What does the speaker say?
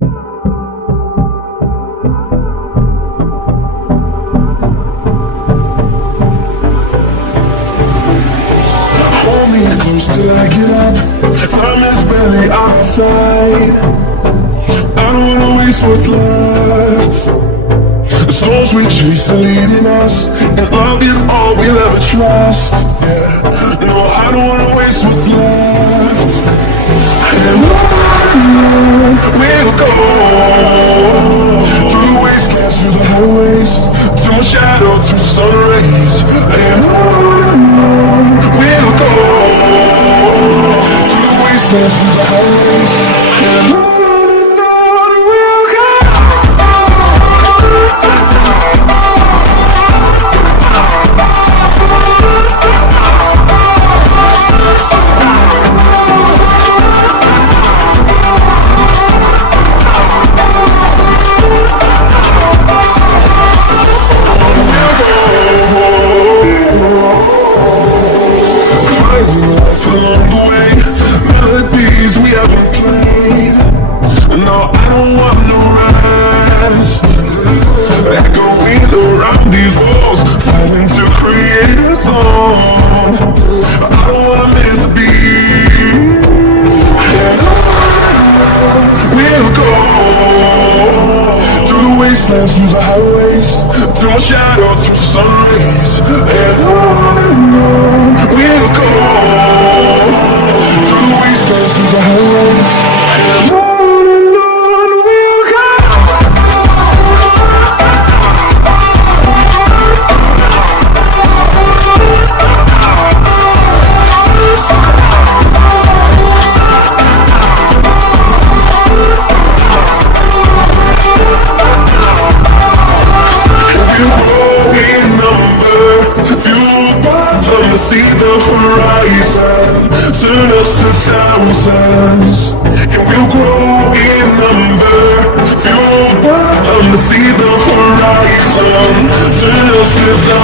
Hold me close till I get up. Time is barely on our side. I don't wanna waste what's left. The storms we chase are leading us, and love is all we'll ever trust. Yeah, no, I don't wanna waste what's left. And on we'll go, through the wastelands, through the highways, till my shadow turns to sun rays. And on we'll go, through the wastelands, through the highways, and on we'll go. Along the way, melodies we haven't played. No, I don't want no rest. Echoing around these walls, fighting to create a song. I don't wanna miss a beat. And on we'll go, through the wastelands, through the highways, till my shadow turns to sun rays. And on we'll go, through the wastelands, through the highways, and on we'll go. We'll grow in number, fueled by them to see the horizon, turn us to thousands, and we'll grow in number, fueled by them to see the horizon, turn us to thousands.